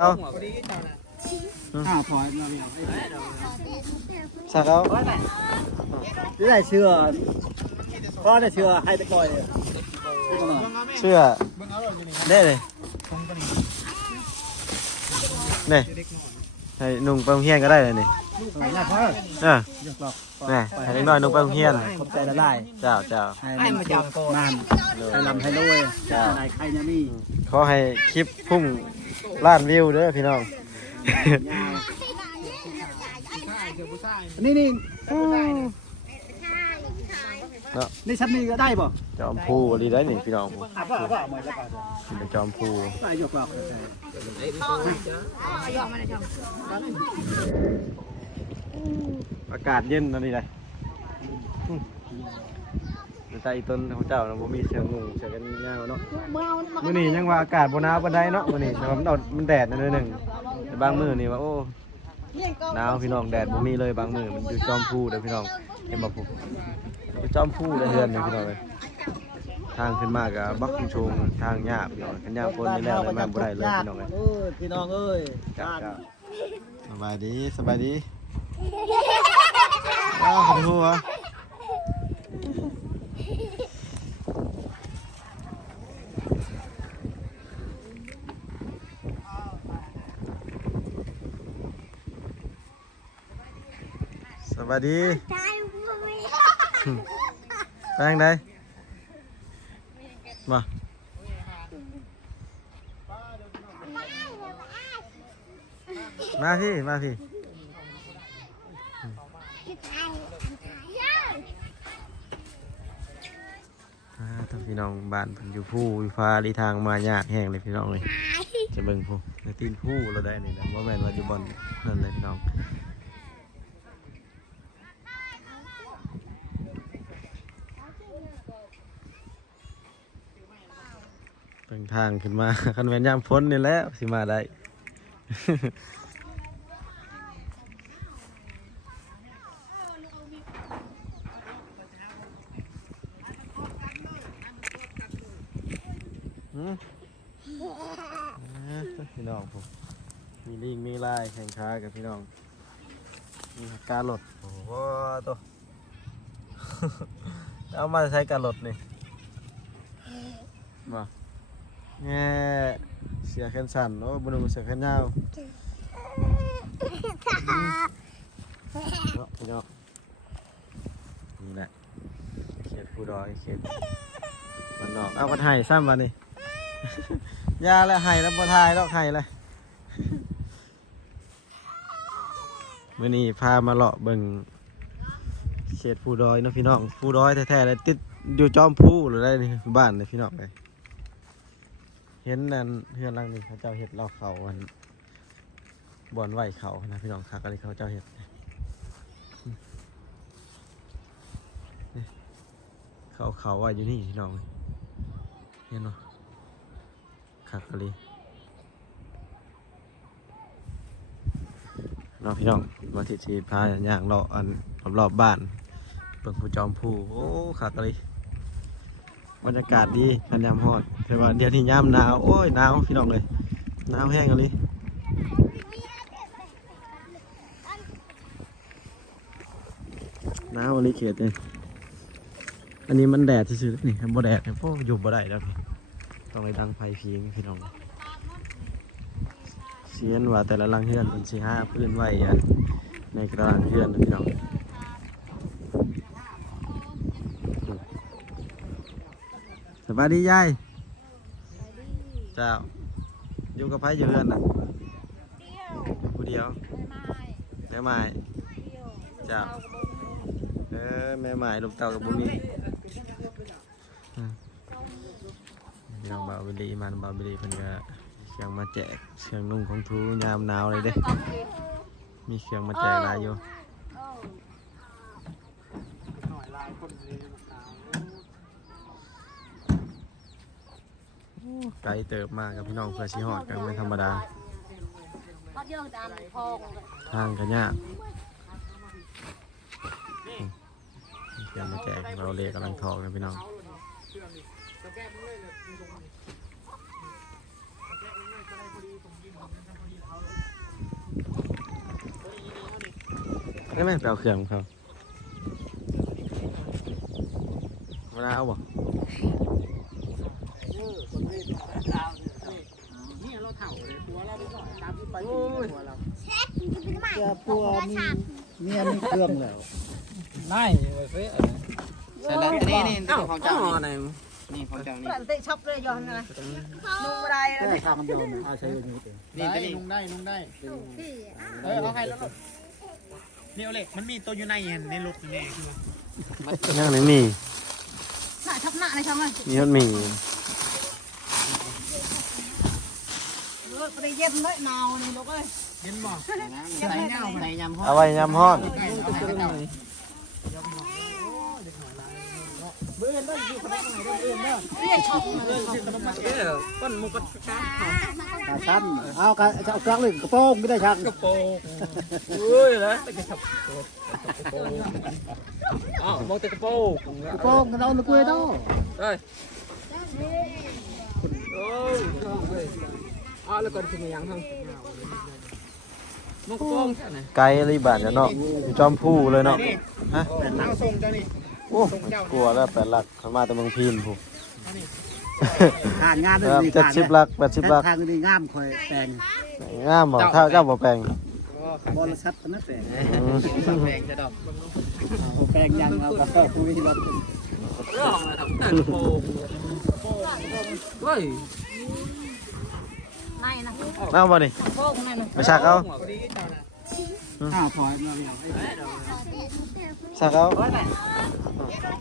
เอาข้าวพอยมาเรียวสักเอานี่ได้เชื่อพ่อได้เชื่อให้ตะกอยเลยเชื่อได้เลยนี่ให้นุ่งไปโรงเรียนก็ได้เลยนี่น่าพ่อเออนี่ให้เด็กน้อยนุ่งไปโรงเรียนขอบใจละลายเจ้าเจ้าให้มันจับมันให้ลำให้ด้วยให้ใครเนี่ยมีขอให้คลิปพุ่ง ล้านวิวเด้อพี่น้อง นี่นี่เนาะนี่ชั้นนี้ก็ได้ป่ะจอมพูดีได้นี่พี่น้องอะป่ะป่ะหมดแล้วป่ะเป็นจอมพูได้ยกหรอกอากาศเย็นนั่นนี่เลย แต่อีต้นของเจ้านะบ่มีเชือกงูเชือกกันยาวเนาะมื้อนี้ยังว่าอากาศบ่หนาวปานใดเนาะมื้อนี้แต่ว่ามันเอามันแดดนิดนึงแต่บางมื้อนี่ว่าโอ้หนาวพี่น้องแดดบ่มีเลยบางมื้อมันอยู่จอมพูเด้อพี่น้องเห็นบ่ผมอยู่จอมพูเลยเฮือนนี่พี่น้องเอ้ยทางขึ้นมาก็บักชุงชงทางหญ้าพี่น้องกันหญ้าฝนนี่แล้วเลยมาบ่ได้เลยพี่น้องเอ้ยเออพี่น้องเอ้ยจ้าจ้าสบายดีสบายดีอ้าวขอโทษ วะสบายดีแป้งได้มามาพี่ มาพี่อ่าถ้าพี่น้องบ้านเพิ่นอยู่ผู้อยู่ฟ้าลีทางมายากแห้งเลยพี่น้องเลยจะเบิ่งผู้ในตีนผู้เราได้นี่นะว่าแม่นว่าอยู่บอนนั่นเลยพี่น้องเป็น ทางขึ้นมา คันแมนยามพ้นนี่แล้วสิมาได้ พี่น้องผมมีลิงมีลายแข่งขากับพี่น้อง มีการหลดโอ้โหตัวเอามาใช้การหลดนี่มา แง่เสียแขนสั่นโอ้บนุเสียแขนยาวเนาะพี่น้องนี่แหละเขตผู้ดอยเขตมันนอกเอาคนไห้ซ้ำวันนี้ยาแล้วไห้แล้วบ่ทายแล้วไห้เลยมื่อนี้พามาเลาะเบิ่งเขตผู้ดอยเนาะพี่น้องผู้ดอยแท้ๆเลยติดอยู่จอมผู้หรือได้นี่บ้านเลยพี่น้องเลย ห็นนั่นเฮือนหลังนี้เขาเจ้าเห็ดเราเขาอันบอนไหวเขานะพี่น้องคักอะไรเขาเจ้าเห็ดนี่เขาเขาว่าอยู่นี่พี่น้องเห็นเนาะคักอะไรเนาะพี่น้องมาทิศชีพาย่างเลาะอันรอบๆบ้านเปิดผู้จอมผู้โอ้คักอะไร บรรยากาศดีพันยามฮอดแต่ว่าเดี๋ยวนี้ยามหนาวโอ้ยหนาวพี่น้องเลยหนาวแห้งอะไรหนาวอะไรเขตเลยอันนี้มันแดดที่สุดนี่มันบ่แดดเนี่ยพวกอยู่บ่ได้แล้วพี่ต้องไปดังไฟพิงพี่น้องเสียนว่าแต่ละลังเฮือนเป็นสีห้าพื้นไว้อะในกระหลังเฮือนพี่น้อง สวัสดียายเจ้าอยู่กับไผอยู่เฮือนน่ะผู้เดียวแม่ไม้เจ้าเออแม่ไม้ลูกเต่ากับบุมีอืมพี่น้องบ่าวบิลลีมันบ่าวบิลลีเพิ่นก็เครื่องมาแจกเครื่องนุ่งของทูยามหนาวเลยเด้มีเครื่องมาแจกหลายอยู่ ไกลเติบมากกับพี่น้องเพื่อชีหอดกันไม่ธรรมดาทางกันยากเดี๋ยวมาแจกเราเลกกำลังทองนะพี่น้องไม่แม่เปลวเขื่อนของเขามาเอาบ่ เอาบ่นี่เราเถ่าเลยตัวเราไปก่อนตามที่ไปตัวเราจะปัวมีเมียมีเครื่องแล้วได้เฟ้ยใช่แล้วนี่นี่นี่ของเจ้านี่นี่ของเจ้านี่เตะช็อปเลยย้อนเลยนุ่งอะไรได้ทางมันยอมเอาใช้อย่างนี้เองนี่นี้งได้ลุงได้เออเอาให้แล้วนี่เอาเล็กมันมีตัวอยู่ในในรถนี่ยังไหนมีหน้าช็อปหน้าในช่องเลยมี มันมีรถไปเย็บเลยหนาวนี่ลูกเอ้ยเห็นบ่ใส่เงาใส่ยำห้อเอาไว้ยำฮ้อนก้นมุกกระชากขาสั้นเอากระเอาเครื่องเลยกระโปรงไม่ได้ช่างกระโปงเฮ้ยแล้วแต่กระชับอ๋อมองแต่กระโปงกระโปรงกันเอาในกล้วยเนาะเฮ้ยโอ้ย อ๋อแล้วก็ถึงยังทั้งมองกระโปงใช่ไหมไกลรีบาดเดี๋ยวเนาะอยู่จอมผู้เลยเนาะฮะเอาทรงเจ้านี่โอ้กลัวแล้วแปดหลักเขามาแต่เมืองพีนผู้ทานงามเลยเจ็ดสิบหลักแปดสิบหลักทางนี้งามคอยแปลงงามบ่ถ้าเจ้าบ่แปลงบอลชัดกันนะแปลงอืมแดงจะดอกเอาแปลงยังเอากระโปรงคุยรถเรื่องอะไรทำกระโปงเฮ้ย ในนะเอาบ่นี่โค้งนั่นนะไปชักเอาอ้าวพอยมาแล้วชักเอา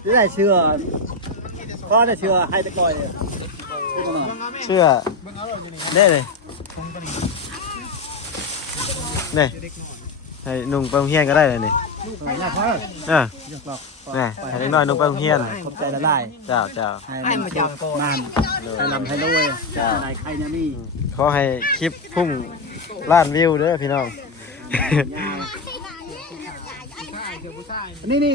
ที่ได้เชื่อพ่อได้เชื่อให้ตะกอยเชื่อได้เลยนี่ให้นุ่งไปโรงเรียนก็ได้เลยนี่ ไปนะพ่อเออเรียกบอกนี่ให้เด็กน้อยนุ่งไปโรงเรียน ขอบใจละลายเจ้าเจ้าให้มันจับนานให้ลำให้รวยอะไรใครเนี่ยนี่ขอให้คลิปพุ่งล้านวิวเด้อพี่น้องนี่นี่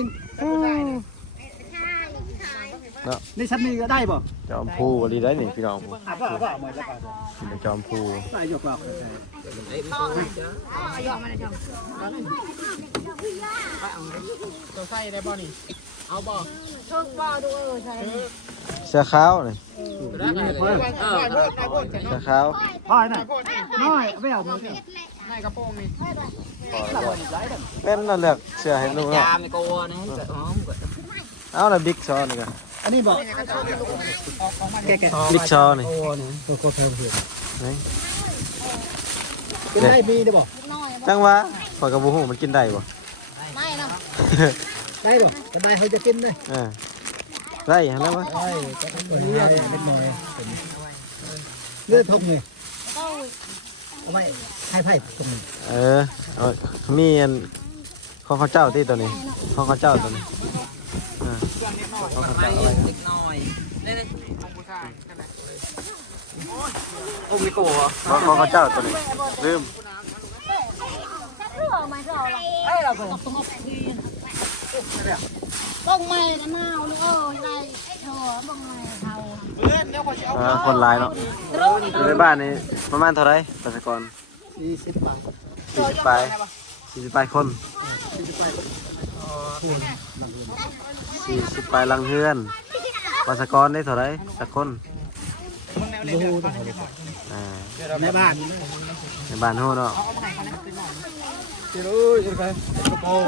เนาะนี่ฉันนี่ก็ได้ป่ะจอมพูอะไรได้นี่พี่น้องอะก็ก็เหมือนแล้วกันเป็นจอมพูได้ยกหลอกเอายอมมาในช่องตัวไส้ได้บ่นี่เอาบ่ชอบว่าดูเออใช่เสื้อขาวนี่ได้เลยเออได้พูดได้พูดเสื้อขาวพ่อยน่ะน้อยไม่เอามือได้กระโปรงนี่เป็นนั่นแหละเสื้อให้ลูกเนาะยามไม่กลัวนะอ๋อเอาละบิ๊กซอนี่กัน อันนี้บอกแกแกบิ๊กซอนี่ตัวโคตรเพิ่มเพิ่มนี่เป็นได้มีได้บ่น้อยจังหวะขอยกระบูหูมันกินได้บ่ไม่นะได้บ่สบายเขาจะกินได้เออได้หันแล้ววะได้เลือดเล็กน้อยเลือดทงเลยเอาไว้ให้ไผ่ตรงนี้เออเอามีอันของเขาเจ้าที่ตัวนี้ของเขาเจ้าตัวนี้เออ ของเขาเจ้าอะไรเล็กน้อยได้เลยของผู้ชายกันไหนโอ้ไม่กลัวของของเขาเจ้าตัวนี้ลืมเรื่องไม่เราละเอ้ยเราก็ต้องเอาทีต้องไม่นะนาวลูกเอ้ยได้เธอบ้างไงเขาเพื่อนเดี๋ยวขอเอาเออคนหลายเนาะรู้อยู่ในบ้านนี่ประมาณเท่าไหรประชากรสี่สิบบาทสี่สิบปลายสี่สิบปลายคนสี่สิบปลาย ลังเฮือนประชากรได้เท่าไหรสักคนมึงแนวเลยเดี๋ยวฟังกันหน่อยอ่าในบ้านในบ้านโฮเนาะเอามาให้เขาเนี่ยเป็นหน่อยเดี๋ยวรู้ยังไงกระโปรง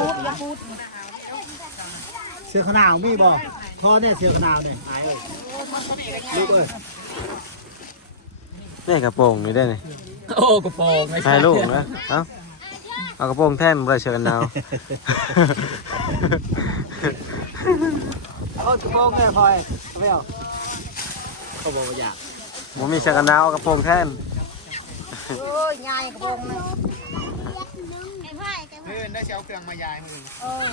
เสื้อขนาวมีบ่คอเนี่ยเสื้อขนาวเนี่ยหายเลยลูกเอ้ยนี่กระโปรงนี่ได้นี่โอ้กระโปรงไอ้ถ่ายรูปนะเอ้า เอากระโปรงแท่นบ่ไปเชิญดาวเอากระโปรงแม่พลอยไม่เอาเขาบอกว่าอยากผมมีเชิญดาวเอากระโปรงแท่นโอ้ยยายกระโปรงเลยเพื่อนได้เชียวเครื่องมายายมึงเออ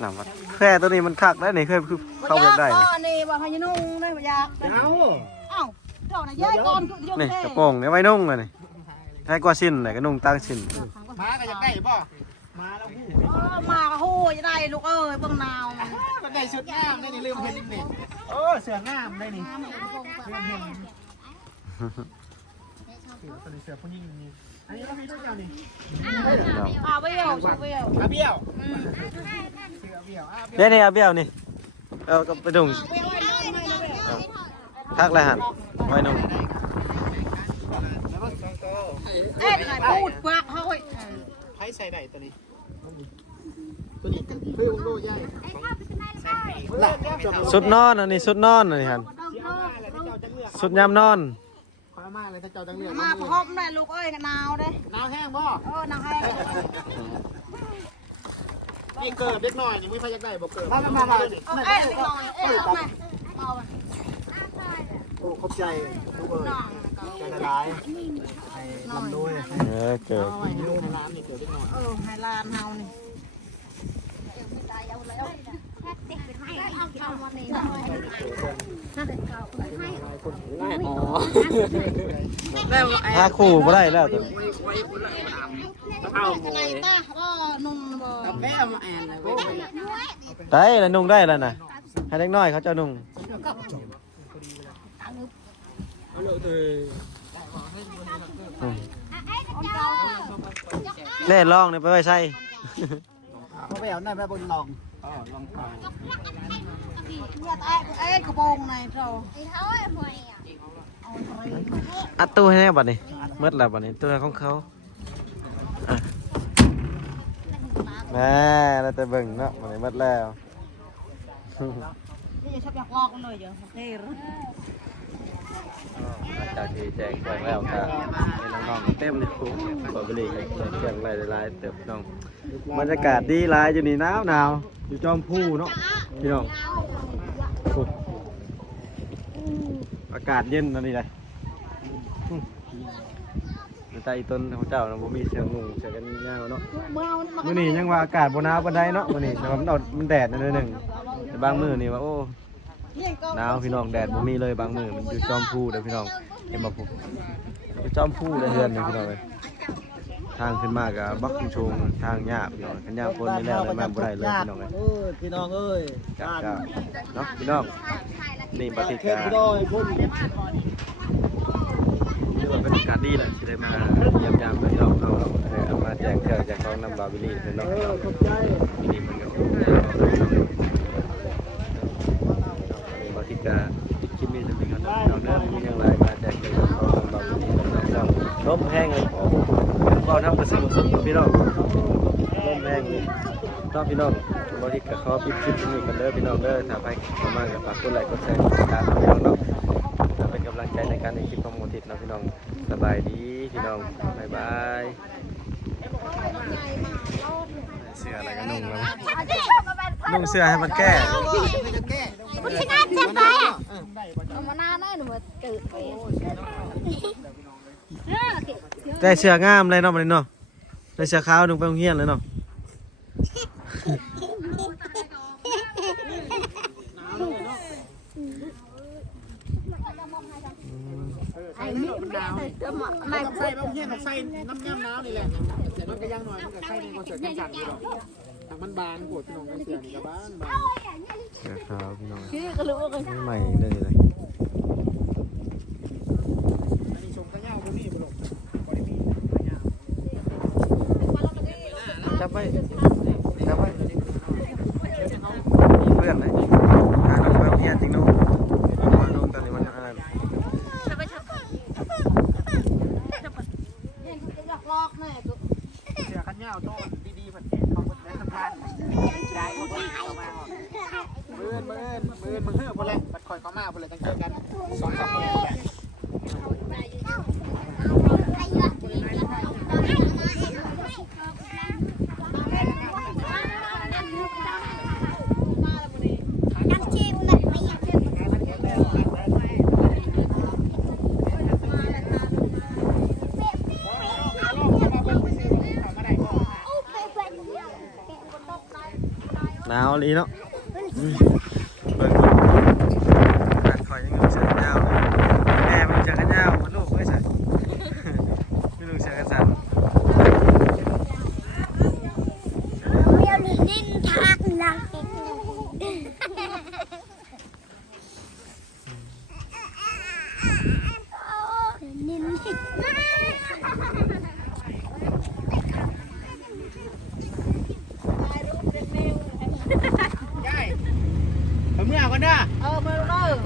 หลังวัดแค่ตัวนี้มันคักได้นี่เคยเข้าเวียกได้ก็นี่นี่บอกให้นุ่งได้บ่อยากเอาเอ้าเจ้าน่ะย้ายก่อนคือยุ่งนี่แท้กระโปรงนี่ไว้นุ่งเลยนี่ ให้กว่าชิ้นไหนก็นุ่งตั้งชิ้นมาก็อยากได้ป่ะมาแล้วหูเออมาก็ฮู้จะได้ลูกเอ้ยเบิ่งนาวมันมันได้ชุดงามได้นี่ลืมเห็นนี่โอ้เสืองามได้นี่ลืมเห็นตัวนี้เสือผู้หญิงนี่อันนี้เรามีด้วยกันนี่อ่าเบี้ยวเบี้ยวอาเบี้ยวเสือเบี้ยวอาเบี้ยวเดี๋ยวนี่เอาเบี้ยวนี่เอาก็ไปดุงพักเลยหันไว้นุ่ง เอ๊ะพูดว่าเฮ้ยไผ่ใส่ได้ตัวนี้ ตัวนี้คืออุ้งโลใหญ่สุดนอนอันนี้สุดนอนอันนี้หันที่เอามาแล้วที่เจ้าจังเลือกสุดยามนอนขอเอามาแล้วที่เจ้าจังเลือกมาพบหน่อยลูกเอ้ยหนาวเด้หนาวแห้งบ่เออหนาวให้นี่เกิดเล็กน้อยนี่ไม่ใครอยากได้บ่เกิดมามามาเอ๊ะลองเอ๊ะเอามาเอา โอ้ขอบใจลูกเอ้ยใจละลายให้ลำด้วยให้เออเกิดเอาไว้ให้ลูกให้ร้านนี่เกิดเล็กน้อยเออให้ลานเฮานี่หาคู่บ่ได้แล้วตัวเอาโมอะไรยตาก็นุ่มบ่แม่มาแอนนะได้แล้วนุ่งได้แล้วนะให้เล็กน้อยเขาเจ้านุ่ง เอาเลยเถอะอืมเล่ลองนี่ไปไว้ใส่เขาไปเอาหน้าแม่บนลองอ๋อลองเท้าเนี่ยเอ๊ะเอ๊ะกระโปรงในเจ้าอัดตู้ให้แน่บัดนี้หมดแล้วบัดนี้ตู้ของเขาอะแม่แล้วแต่เบิ่งเนาะบัดนี้หมดแล้วนี่จะชอบอยากลอกเลยเดี๋ยวเฮ้ย หลังจากที่แจกแจงแล้วก็ให้น้องๆเต็มเลยครูขอบริการแจกหลายๆเติบน้องบรรยากาศดีหลายอยู่นี่หนาวหนาวอยู่จอมผู้เนาะพี่น้องโอ้อากาศเย็นอันนี้เลยอืมอยู่ใต้ต้นของเจ้าเนาะบ่มีเสียงงงเสียงกันยาวเนาะเมื่อเอามามื้อนี้ยังว่าอากาศบ่หนาวปานใดเนาะมื้อนี้แต่ว่ามันอดมันแดดหนิดนึงแต่บางมื้อนี่ว่าโอ้เนี่ยก็ หนาวพี่น้องแดดบ่มีเลยบางมือมันอยู่จอมพูเด้อพี่น้องเห็นบ่ผมอยู่จอมพูเด้อเฮือนนี่พี่น้องเอ้ยทางขึ้นมาก็บักชุมชงทางยากพี่น้องกันยามฝนนี่แล้วเลยมาบ่ได้เลยพี่น้องเอ้ย เออพี่น้องเอ้ยจ้าเนาะพี่น้องนี่ปฏิกามพี่น้องพุ่นถือว่าเป็นกาสดีแหละที่ได้มาเยี่ยมยามพี่น้องเอาเอามาแจกแจกแจกของนำบาบิลีพี่น้องเอพี่น้องขอบใจบิลีมันก็คงจะปฏิกาคิดมีจะมีกันเนาะเด้อมีอย่างไรมาแจกแจกของนำบาบิลีพี่น้องลมแห้งเลยก็ทำกระสิบสุดพี่น้องลมแห้งเลย ต้องพี่น้องบริกาเขาปิดคลิปนี้กันเด้อพี่น้องเด้อถ้าไปเข้ามากับฝากกดไลค์กดแชร์กดติดตามพี่น้องเนาะเป็นกำลังใจในการในคลิปของโมทิตนะพี่น้องสบายดีพี่น้องบายบายเสื้ออะไรก็นุ่งแล้วนุ่งเสื้อให้มันแก้มันชนะจะไปอะเอามาหน้าหน่อยหนูมาเกิดไปได้เสื้องามเลยเนาะมันเนาะได้เสื้อขาวนุ่งไปโรงเรียนเลยเนาะ ไอ้นี่มันได้จะมา ไม่ต้องใส่ต้องเฮียนต้องใส่น้ำ ย่ำน้ำนี่แหละแต่มันก็ยังหน่อยมันก็ใช่ในคอนเสิร์ตกันจัดอยู่หรอกทางมันบานปวดพี่น้องกันเสียนี่ก็บ้านบานเสื้อขาวพี่น้องชื่อก็รู้กันใหม่เลยเลยอันนี้ชมกระเงาบ่มีบ่หรอกบ่ได้มีกระเงาจับไปจับไว้เพื่อนเลยอ่านุ่งไปโรงเรียนจริงนุ่งมานุ่งตอนนี้มันอะไร เนี่ยจะห ลอกลอกหน่อยกูเสือขันเงาโตดีๆมันเขาคนได้สำคัญได้เขาไปเข้ามามือนมือนมือนมือเฮือพอแล้วบัดคอยเข้ามาพอแล้วจังเจอกันสองสามคน หนาวลีเนาะอืมเบิ่งขาดคอยยังอยู่เสื้อกันยาวเลยแม่มันเสื้อกันยาวมันลูกไม่ใส่ ไม่ลูกเสื้อกันสั้น เดี๋ยวนี้ดิ้นทักหลังดิ้น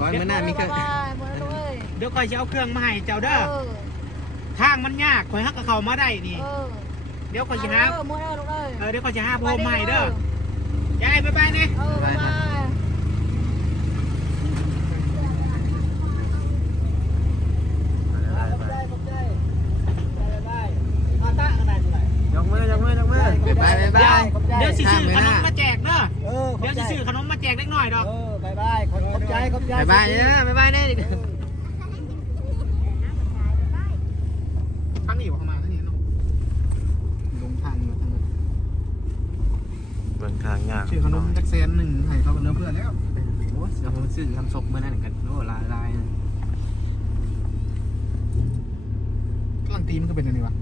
อยมันน่ามีเครื่องบายหมดแล้วเว้ยเดี๋ยวคอยจะเอาเครื่องมาให้เจ้าเอเด้ออทางมันยากคอยฮักกับเขามาได้นี่ เออเดี๋ยวคอยจะหา เออหมดแล้วลูกเอ้ยเออเดี๋ยวคอยจะหาพวกใหม่เด้อ ยายบ๊ายบายเนี่ยเออบายบายยกมือยกมือย กมือบ๊ายบายบ๊ายบายเดี๋ยวสิซื้อขนมทางไปหน้ามาแจกเด้อเออขอเดี๋ยวบใจสิซื้อขนมมาแจกเล็กน้อยดอก เออบายบายขอบใจขอบใจบ๊ายบายเนี่ยบ๊ายบายเนี่ยทางนี้บ่เข้ามาทางนี้เนาะลงทางมาทางนั้นเบิ่งทางยากชื่อขนมจักแสนหนึ่งให้เขาเป็นเนื้อเพื่อนแล้วโอ้ยเราซื้อทำศพเมื่อนั้นกันโอ้ลายลายกำลังตีมันก็เป็นอันนี้วะ